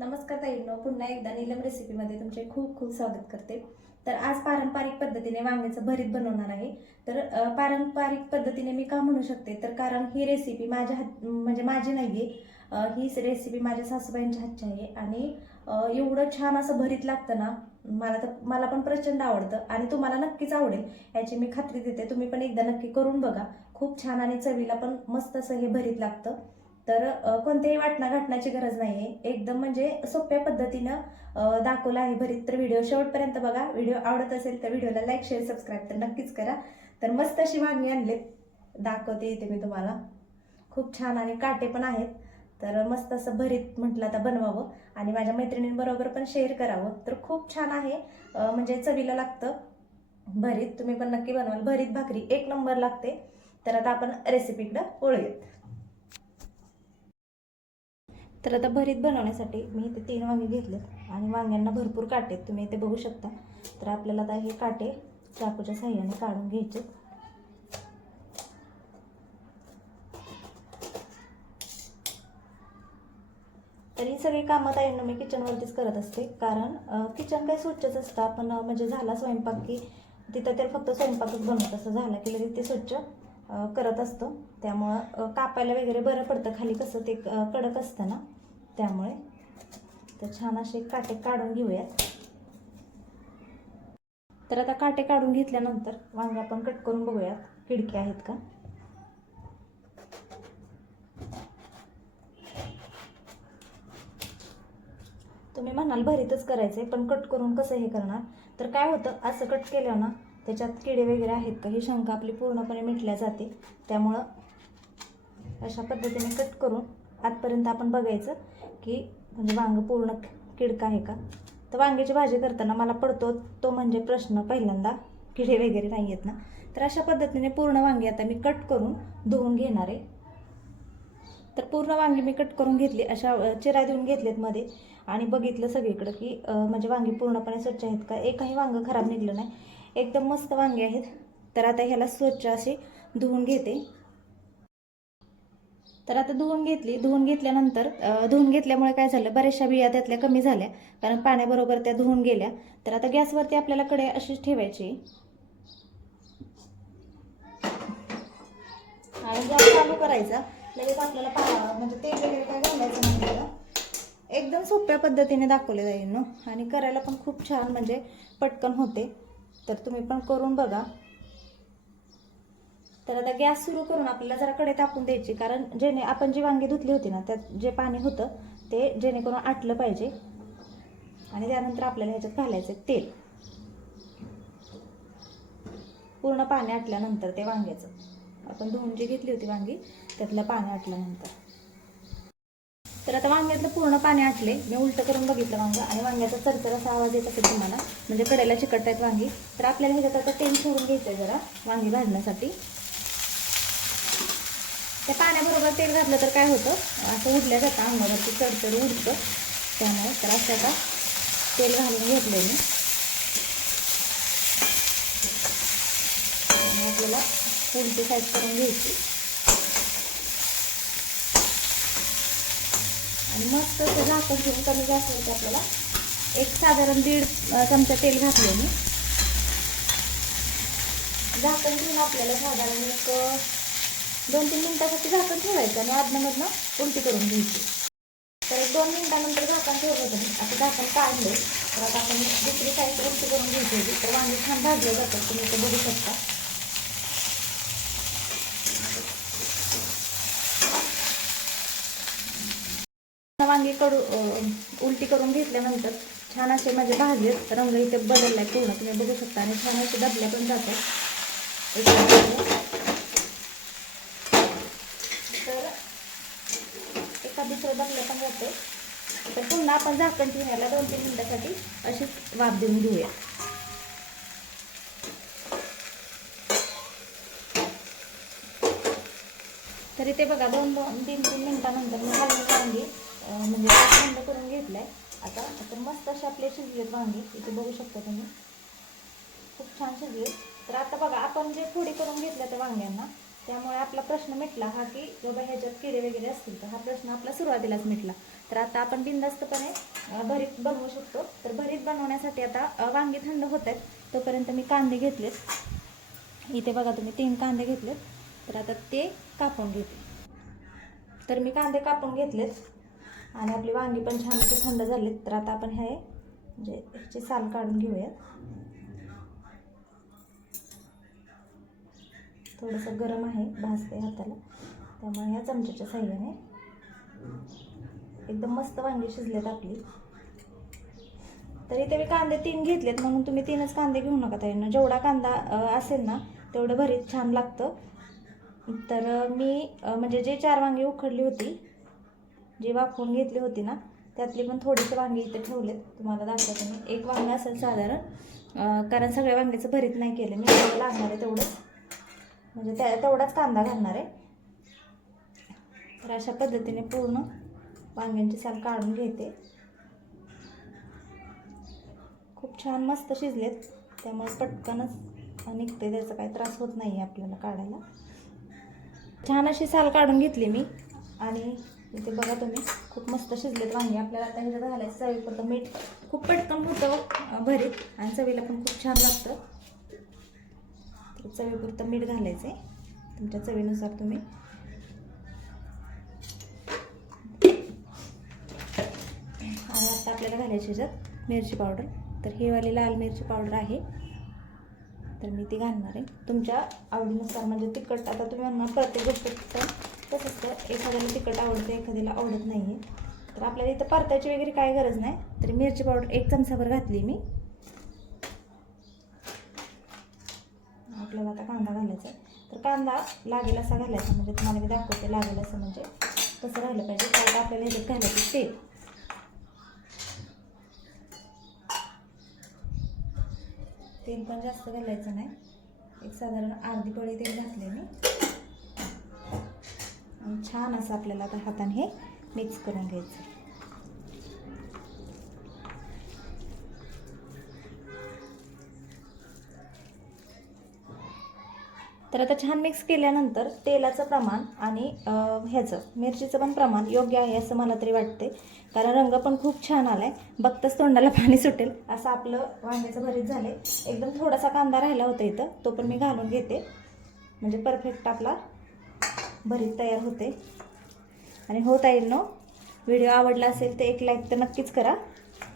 नमस्कार ताईनो पुन्हा एकदा नीलम रेसिपीमध्ये तुमचे खूप खूप स्वागत करते. तर आज पारंपरिक पद्धतीने वांग्याचं भरीत बनवणार आहे. तर पारंपरिक पद्धतीने मी का म्हणू शकते? तर कारण ही रेसिपी माझ्या हात म्हणजे माझी नाही आहे ही रेसिपी माझ्या सासूबाईंच्या हातची आहे. आणि एवढं छान असं भरीत लागतं ना मला तर मला पण प्रचंड आवडतं. आणि तुम्हाला नक्कीच आवडेल. याची मी खात्री देते. तुम्ही पण एकदा नक्की करून बघा. खूप छान आणि चवीला पण मस्त असं हे भरीत लागतं. तर कोणत्याही वाटणा घाटण्याची गरज नाही आहे एकदम म्हणजे सोप्या पद्धतीनं दाखवला दाखवलं आहे. भरीत तर व्हिडिओ शेवटपर्यंत बघा. व्हिडिओ आवडत असेल तर व्हिडिओला लाईक शेअर सबस्क्राईब तर नक्कीच करा. तर मस्त अशी मागणी आणलेत दाखवते इथे मी तुम्हाला. खूप छान आणि काटे पण आहेत. तर मस्त असं भरीत म्हटलं आता बनवावं. आणि माझ्या मैत्रिणींबरोबर पण शेअर करावं. तर खूप छान आहे. म्हणजे चवीला लागतं. भरीत तुम्ही पण नक्की बनवाल. भरीत भाकरी एक नंबर लागते. तर आता आपण रेसिपीकडं वळूयात. तर आता भरीत बनवण्यासाठी मी इथे तीन वांगे घेतलेत आणि वांग्यांना भरपूर काटे आहेत. तुम्ही इथे बघू शकता. तर आपल्याला आता हे काटे चाकूच्या साह्याने काढून घ्यायचे. तर ही सगळी कामं ताईंना मी किचनवरतीच करत असते. कारण किचन काही स्वच्छच असतं. आपण म्हणजे झाला स्वयंपाक की तिथं तर फक्त स्वयंपाकच बनवत असं झालं की लगेच ते स्वच्छ करत असतो. त्यामुळं कापायला वगैरे बरं पडतं. खाली कसं ते कडक असतं ना त्यामुळे. तर छान असे काटे काढून घेऊयात. तर आता काटे काढून घेतल्यानंतर वांगे आपण कट करून बघूयात. खिडकी आहेत का? तुम्ही म्हणाल भरीतच करायचे पण कट करून कसं हे करणार? तर काय होतं असं कट केलं ना त्याच्यात किडे वगैरे आहेत का? ही शंका आपली पूर्णपणे मिटल्या जाते. त्यामुळं अशा पद्धतीने कट करून आतपर्यंत आपण बघायचं की म्हणजे वांगं पूर्ण किडका आहे का? तर वांग्याची भाजी करताना मला पडतो तो म्हणजे प्रश्न पहिल्यांदा. किडे वगैरे नाही आहेत ना. तर अशा पद्धतीने पूर्ण वांगी आता मी कट करून धुवून घेणार आहे. तर पूर्ण वांगी मी कट करून घेतली अशा चिरा देऊन घेतलेत मध्ये. आणि बघितलं सगळीकडं की म्हणजे वांगी पूर्णपणे स्वच्छ आहेत का? एकही वांगं खराब निघलं नाही. एकदम मस्त वांगे आहेत. तर आता ह्याला स्वच्छ अशी धुवून घेते. तर आता धुवून घेतली. धुवून घेतल्यानंतर धुवून घेतल्यामुळे काय झालं? बऱ्याचशा बिया त्यातल्या कमी झाल्या. कारण पाण्याबरोबर त्या धुवून गेल्या. तर आता गॅसवरती आपल्याला कडे अशीच ठेवायची. आणि गॅस चालू करायचा. लगेच आपल्याला पा म्हणजे तेल वगैरे काय घालायचं नाही एकदम सोप्या पद्धतीने दाखवले जाईल ना. आणि करायला पण खूप छान म्हणजे पटकन होते. तर तुम्ही पण करून बघा. तर आता गॅस सुरू करून आपल्याला जरा कडे तापून द्यायची कारण जेणे आपण जी वांगी धुतली होती ना त्यात जे पाणी होतं ते जेणेकरून आटलं पाहिजे. आणि त्यानंतर आपल्याला ह्याच्यात घालायचं तेल. पूर्ण पाणी आटल्यानंतर ते वांग्याचं. आपण धुवून जी घेतली होती वांगी त्यातलं पाणी आटल्यानंतर. तर आता वांग्यातलं पूर्ण पाणी आटले. मी उलटं करून बघितलं वांग आणि वांग्याचा चरचर असा आवाज येत असेल तुम्हाला. म्हणजे कडेला चिकटतायत वांगी. तर आपल्याला ह्याच्यात आता तेल सोडून घ्यायचं जरा वांगी भाजण्यासाठी. त्या पाण्याबरोबर तेल घातलं तर काय होतं? असं उडल्या जातं अंगावरती चरचर उडतं. त्यामुळे तर असं आता तेल घालून घेतलं मी. आणि आपल्याला उलटी साईड करून घ्यायची. आणि मस्त असं झाकण ठेवून कमी गॅसवरती आपल्याला एक साधारण दीड चमचा तेल घातले मी. झाकण ठेवून आपल्याला साधारण एक दोन तीन मिनटासाठी झाकण ठेवायचं आणि आधनमधनं उलटी करून घ्यायची. तर एक दोन मिनटानंतर झाकण ठेवलं होतं आता झाकण काढले तर आता आपण दुसरी साईड उलटी करून घ्यायची होती. तर वांगे छान भाजले जातात. तुम्ही ते बघू शकता वांगी कडू उलटी करून घेतल्यानंतर छान असे माझे भाजले रंग इथे बदललाय पूर्ण. तुम्ही बघू शकता आणि छान असे दबल्या पण जातात. एका तर दुसरं दबल्या पण जाते. तर पुन्हा आपण झाकण ठेवून दोन तीन मिनिटासाठी अशीच वाफ देऊन घेऊया. तरी ते बघा दोन दोन तीन तीन मिनिटानंतर मी घालून वांगी म्हणजे थंड करून करून घेतलाय. आता तर मस्त असे आपले शिजलेत वांगी. इथे बघू शकता तुम्ही. खूप छान शिजले तर आता बघा आपण जे फोडी करून घेतल्या त्या वांग्यांना त्यामुळे आपला प्रश्न मिटला हा की बाबा ह्याच्यात किडे वगैरे असतील तर हा प्रश्न आपला सुरुवातीलाच मिटला. तर आता आपण बिंदास्तपणे भरीत बनवू शकतो. तर भरीत बनवण्यासाठी आता वांगे वांगी थंड होत आहेत. तोपर्यंत मी कांदे घेतलेत. इथे बघा तुम्ही तीन कांदे घेतलेत. तर आता ते कापून घेते. तर मी कांदे कापून घेतलेत. आणि आपली वांगी पण छान अशी थंड झाली तर आता आपण हे म्हणजे ह्याची साल काढून घेऊयात. थोडंसं गरम आहे भासते हाताला. त्यामुळे ह्या चमच्याच्या साह्याने. एकदम मस्त वांगी शिजलेत आपली. तर इथे मी कांदे तीन घेतलेत म्हणून तुम्ही तीनच कांदे घेऊ नका त्यांना जेवढा कांदा असेल ना तेवढं भरीत छान लागतं. तर मी म्हणजे जे चार वांगी उखडली होती जी वाफवून घेतली होती ना त्यातली पण थोडीशी वांगी इथे ठेवलेत. तुम्हाला दाखवते मी. एक वांगं असेल साधारण कारण सगळ्या वांग्याचं भरीत नाही केलं. मी लागणार आहे तेवढंच. म्हणजे त्या तेवढाच कांदा घालणार आहे. तर अशा पद्धतीने पूर्ण वांग्यांची साल काढून घेते. खूप छान मस्त शिजलेत. त्यामुळे पटकनच निघते त्याचा काही त्रास होत नाही आहे आपल्याला काढायला. छान अशी साल काढून घेतली मी. आणि इथे बघा तुम्ही खूप मस्त शिजलेत वांगी. आपल्याला आता ह्याच्यात घालायचं चवीपुरतं मीठ. खूप पटकन होतं भरीत. आणि चवीला पण खूप छान लागतं. तर चवीपुरतं मीठ घालायचं आहे तुमच्या चवीनुसार तुम्ही. आणि आता आपल्याला घालायची ह्याच्यात मिरची पावडर. तर ही वाली लाल मिरची पावडर आहे. तर मी ती घालणार आहे. तुमच्या आवडीनुसार म्हणजे तिखट आता तुम्ही म्हणणार प्रत्येक गोष्ट तसंच तर एखाद्याला तिखट आवडते एखाद्याला आवडत नाही आहे तर आपल्याला इथं परतायची वगैरे काय गरज नाही. तरी मिरची पावडर एक चमचाभर घातली मी. आपल्याला आता कांदा घालायचा आहे. तर कांदा लागेल असा घालायचा म्हणजे तुम्हाला मी दाखवते लागेल असं म्हणजे. कसं राहिलं पाहिजे. त्यात आपल्याला ह्याच्यात घालायचं तेल तेल पण जास्त घालायचं नाही. एक साधारण अर्धी पळी तेल घातले मी. छान असं आपल्याला आता हाताने हे मिक्स करून घ्यायचं. तर आता छान मिक्स केल्यानंतर तेलाचं प्रमाण आणि ह्याचं मिरचीचं पण प्रमाण योग्य आहे असं मला तरी वाटते कारण रंग पण खूप छान आला आहे बघताच तोंडाला पाणी सुटेल असं आपलं वांग्याचं भरीत झालं आहे एकदम थोडासा कांदा राहिला होता इथं तो पण मी घालून घेते. म्हणजे परफेक्ट आपला भरीत तयार होते. आणि होत आहे नो व्हिडिओ आवडला असेल तर एक लाईक तर नक्कीच करा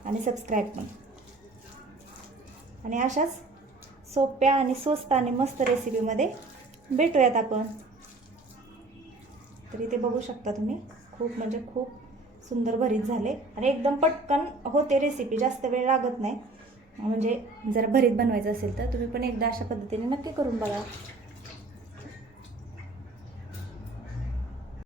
आणि सबस्क्राईब पण. आणि अशाच सोप्या आणि स्वस्त आणि मस्त रेसिपीमध्ये भेटूयात आपण. तर इथे बघू शकता तुम्ही खूप म्हणजे खूप सुंदर भरीत झाले. आणि एकदम पटकन होते रेसिपी जास्त वेळ लागत नाही. म्हणजे जर भरीत बनवायचं असेल तर तुम्ही पण एकदा अशा पद्धतीने नक्की करून बघा.